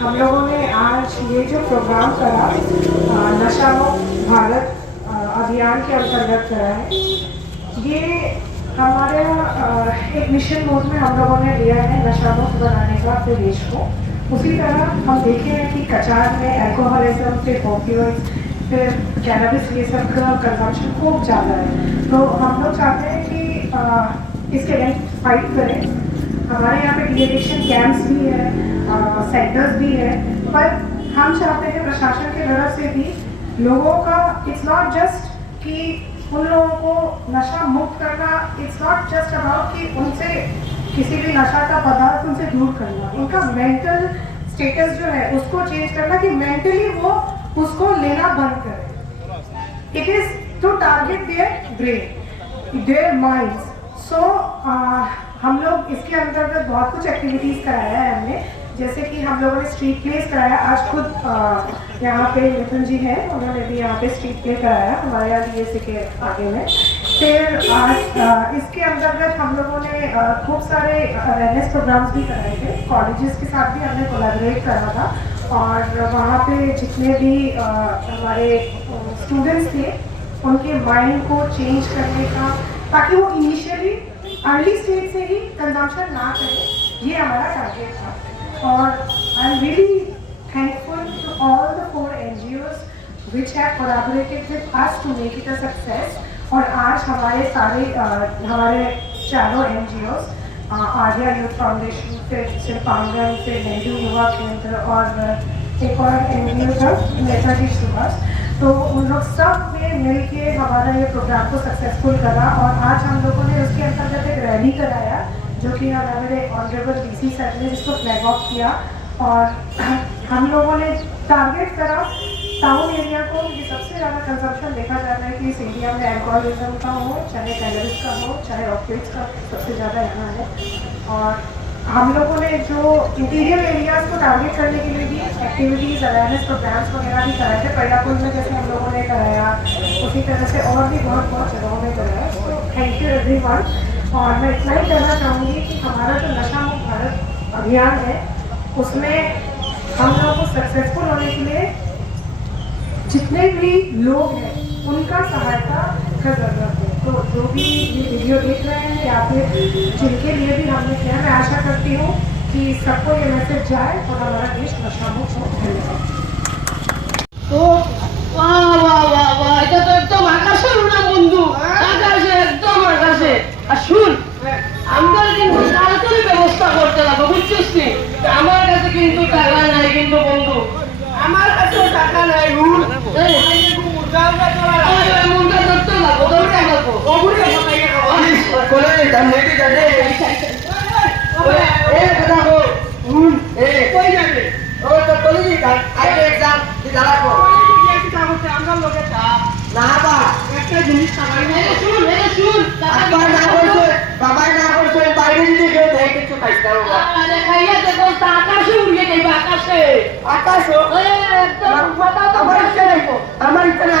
हम लोगों ने आज ये जो प्रोग्राम करा नशा मुक्त भारत अभियान के अंतर्गत करा है। ये हमारे एक मिशन मोड में हम लोगों ने लिया है नशा मुक्त बनाने का अपने देश को। उसी तरह हम देखे हैं कि कचार में एल्कोहलिज्म फिर ओपियोइड्स फिर कैनबिस ये सब का कंजम्पशन खूब ज़्यादा है। तो हम लोग चाहते हैं कि इसके अगेंस्ट फाइट करें। हमारे यहाँ पे डिएडिक्शन कैंप्स भी है सेंटर्स भी है, पर हम चाहते हैं प्रशासन की तरफ़ से भी लोगों का इट्स नॉट जस्ट कि उन लोगों को नशा मुक्त करना इट्स नॉट जस्ट अबाउट कि उनसे किसी भी नशा का पदार्थ उनसे दूर करना, उनका मेंटल स्टेटस जो है, उसको चेंज करना कि मेंटली वो उसको लेना बंद करें। It is to target their brain their minds so हम लोग इसके अंतर्गत बहुत कुछ एक्टिविटीज़ कराया है हमने। जैसे कि हम लोगों ने स्ट्रीट प्लेस कराया। आज खुद यहाँ पे मिथुन जी हैं। उन्होंने भी यहाँ पे स्ट्रीट प्ले कराया हमारे यहाँ डी के आगे में। फिर आज इसके अंतर्गत हम लोगों ने खूब सारे अवेयरनेस प्रोग्राम्स भी कराए थे। कॉलेजेस के साथ भी हमने कोलैबोरेट करा था। और वहाँ पे जितने भी हमारे स्टूडेंट्स थे, उनके माइंड को चेंज करने का, ताकि वो इनिशियली अर्ली स्टेज से ही कंजम्पशन ना करें, ये हमारा टारगेट था। और I am really thankful to all the four N G Os which have collaborated with us to make it a success और आज हमारे सारे हमारे चारों N G Os Arya youth foundation, फिर सिरपांगन फिर नेहरू युवा केंद्र और एक और एन जी ओ था, नेताजी सुभाष। तो उन लोग सबने मिल के हमारा ये प्रोग्राम को सक्सेसफुल करा और आज हम लोगों ने उसके अंतर्गत एक रैली कराया, जो कि हमारे ऑनरेबल डी सी सर ने जिसको फ्लैग ऑफ़ किया। और हम लोगों ने टारगेट करा। टाउन एरिया को ये सबसे ज़्यादा कंजम्पशन देखा जा रहा है कि इस एरिया में एल्कोहलिज्म का हो, चाहे कैलोरिस का हो, चाहे ऑक्सीड्स का सबसे ज़्यादा यहाँ है। और हम लोगों ने जो इंटीरियर एरियाज़ को टारगेट करने के लिए भी एक्टिविटीज़ अवेयरनेस प्रोग्राम्स वगैरह भी कराए थे। पैरापुर में जैसे हम लोगों ने कराया, उसी तरह से और भी बहुत बहुत जगहों में कराया। तो थैंक यू एवरी वन और मैं इतना ही कहना चाहूँगी कि हमारा जो नशा मुक्त भारत अभियान है, उसमें हम लोगों को सक्सेसफुल होने के लिए जितने भी लोग हैं, उनका सहायता का ज़रूरत है। तो जो भी ये वीडियो देख रहे हैं या फिर जिनके लिए भी हमने किया, मैं आशा करती हूँ कि सबको ये मैसेज जाए और हमारा देश नशा मुक्त हो। धन्यवाद। ও আকাশে। আমার ইচ্ছা নাই আমার ইচ্ছা নাই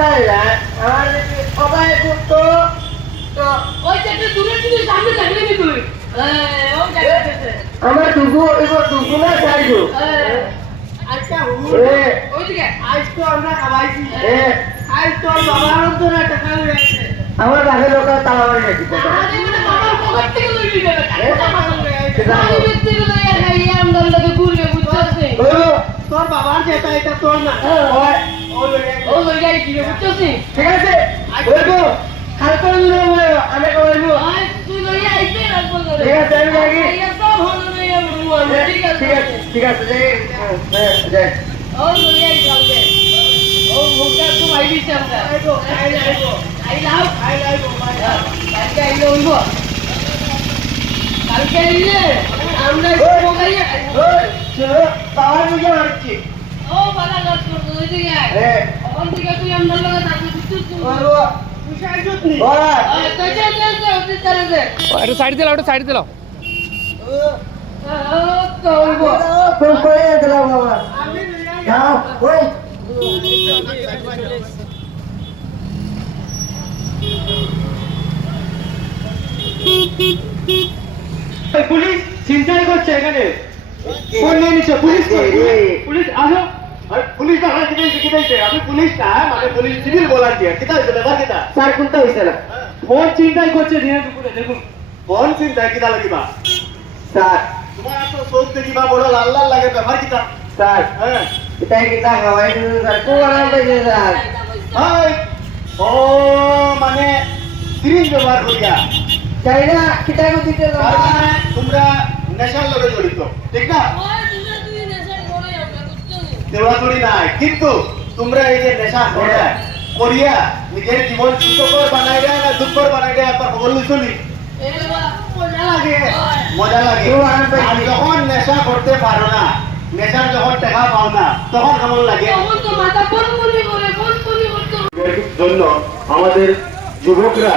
ওই করতো তো আমার দুগু এবার দুগু না চাইব আচ্ছা ওইদিকে। আজ তো আমরা খাওয়াইছি আজ তোর বাবার তোরা টাকা রয়েছে আমার লোক নাকি বাবার তোর বাবার যেটা এটা তোর না। ওই ও লইয়া কি বুঝছস ঠিক আছে বলবো খালতো দিলে বলে আমি বলবো আই তুই লইয়া আইতে রাখবো করে ঠিক আছে, আমি যাই। খাইয়া তো ভালো লইয়া বলবো ঠিক আছে ঠিক আছে ঠিক আছে যাই যাই ও লইয়া যাবে ও মুখটা তো আইবি আমরা আইবো আই আইবো আই লাভ আই লাভ কালকে আইলে হইব কালকে আইলে আমরা ওই! মোবাইলে ওই, ছেলে, পাওয়ার বুঝে মারছি। ও বালা গাছ করবো ওইদিকে আয়। এ, ওখান থেকে তুই আমার লগে থাকবি বুঝছিস তুই? ওই বাবা, ওরা, ওই, তুই চল, চল, চল, তুই চলে যা। একটু সাইড দিলাও একটু সাইড দিলাও ও, তো হইব। ফোন করে দিলাম বাবা। যাও, ওই। এই পুলিশ চিন্তাই করছে এখানে ফোন নিয়ে নিচ্ছে পুলিশ কই? পুলিশ আসো আরে পুলিশ না হয় কিনে কিনেছে আমি পুলিশ না মানে পুলিশ সিভিল ভলান্টিয়ার কিতা হইছে ব্যাপার কিতা? স্যার কোনটা হয়েছে না ফোন চিন্তাই করছে দিনে দুপুরে দেখুন। কোন চিন্তা কিতা লাগিবা? স্যার। তোমার এত চোখ দেখিবা বড় লাল লাল লাগে ব্যাপার কিতা? স্যার। হ্যাঁ। এটা কিতা খাওয়াই দিতে স্যার। কোন নাম পাইছে স্যার? হাই ও মানে সিরিজ ব্যবহার করিয়া। চাই না? কিতা দিতে মানে তোমরা নেশার লগে জড়িত ঠিক না ওই, তুই তুই নেশায় পড়ে যাবে, বুঝছিস? নাই। কিন্তু তোমরা এই যে নেশা করিয়া করিয়া নিজের জীবন সুখকর বানাই দেয় না দুঃখকর বানাই দেয় একবার খবর এবার মজা লাগে মজা লাগে। আর যখন নেশা করতে পারো না নেশার যখন টাকা পাও না তখন কেমন লাগে? জন্য আমাদের যুবকরা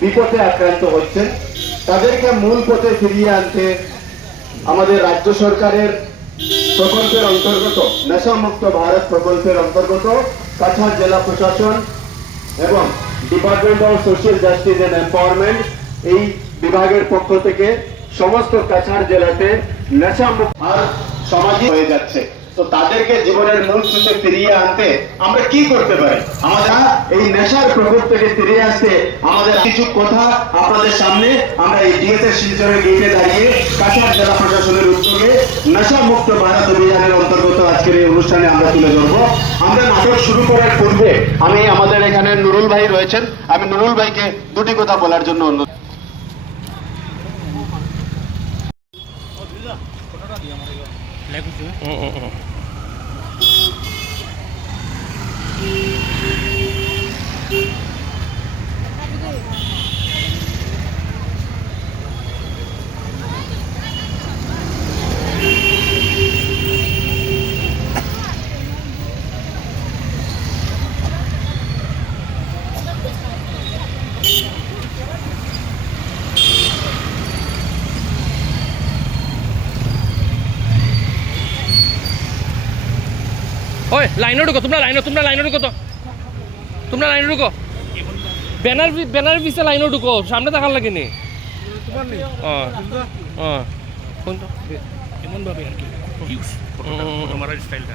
বিপথে আক্রান্ত হচ্ছেন তাদেরকে মূল পথে ফিরিয়ে আনতে আমাদের রাজ্য সরকারের প্রকল্পের অন্তর্গত, নেশামুক্ত ভারত প্রকল্পের অন্তর্গত কাছাড় জেলা প্রশাসন এবং department of social justice and empowerment এই বিভাগের পক্ষ থেকে সমস্ত কাছাড় জেলাতে নেশামুক্ত ভারত সমাজে হয়ে যাচ্ছে। তো তাদেরকে জীবনের মূল স্রোতে ফিরিয়ে আনতে আমরা কি করতে পারি? আমাদের এই নেশার প্রকোপ থেকে ফিরে আসতে আমাদের কিছু কথা আপনাদের সামনে আমরা এই ডিএসএস শিলচরের গেটে দাঁড়িয়ে কাছাড় জেলা প্রশাসনের উদ্যোগে নেশা মুক্ত ভারত অভিযানের অন্তর্গত আজকের এই অনুষ্ঠানে আমরা তুলে ধরবো। আমরা নাটক শুরু করার পূর্বে আমি আমাদের এখানে নুরুল ভাই রয়েছেন। আমি নুরুল ভাইকে দুটি কথা বলার জন্য অনুরোধ লাইনে ঢুকো তোমরা লাইনে তোমরা লাইনে ঢুকো তো। তোমরা লাইনে ঢুকো। ব্যানার ব্যানার পিছে লাইনে ঢুকো সামনে দেখার লাগে নি। তো এমনভাবে আর কি। মারার স্টাইলটা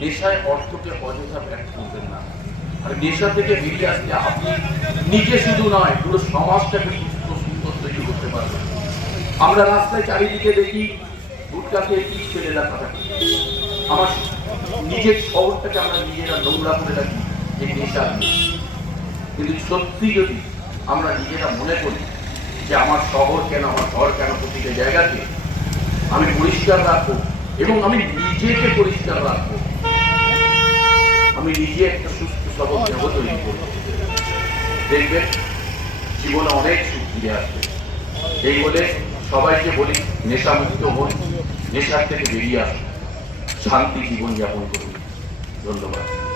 নেশায় অর্থকে অযথা ব্যর্থ করবেন না। আর নেশা থেকে বেরিয়ে আসতে আপনি নিজে শুধু নয়, পুরো সমাজটাকে সুস্থ সুন্দর তৈরি করতে পারবেন। আমরা রাস্তায় চারিদিকে দেখি গুটকাকে পিঠ ছেলেরা কথা আমার নিজের শহরটাকে আমরা নিজেরা নোংরা করে রাখি যে নেশা কিন্তু সত্যি যদি আমরা নিজেরা মনে করি যে আমার শহর কেন, আমার ঘর কেন প্রতিটা জায়গাকে আমি পরিষ্কার রাখব এবং আমি নিজেকে পরিষ্কার রাখব আমি নিজে একটা সুস্থ সবল দেহ তৈরি করব। দেখবেন জীবনে অনেক সুখ ফিরে আসবে। এই বলে সবাইকে বলি নেশামুক্ত হন নেশার থেকে বেরিয়ে আসুন। শান্তি জীবন যাপন করুন। ধন্যবাদ।